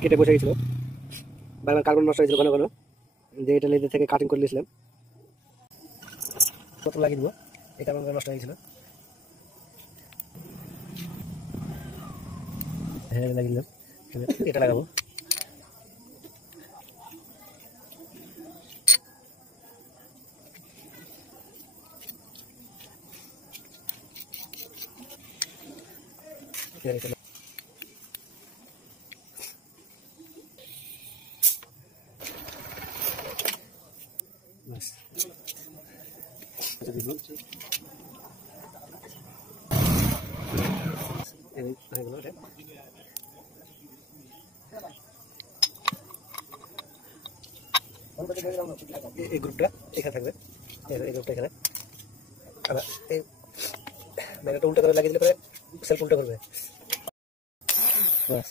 কেটে বসে গেছিল, বারবার কার্বন নষ্ট হয়েছিল ঘন ঘন, যে এটা নিজে থেকে কাটিং করে নিয়েছিলাম। কত লাগিয়ে দেবো, এই কার্বন নষ্ট হয়ে গেছিল, হ্যাঁ লাগিয়ে দিলাম। এটা লাগাবো, এই গ্রুপটা এখানে থাকবে, এই গ্রুপটা এখানে, আবার এই ব্যাগটা উল্টা করে লাগিয়ে দিলে পরে সেলফ উল্টা করবে। বাস।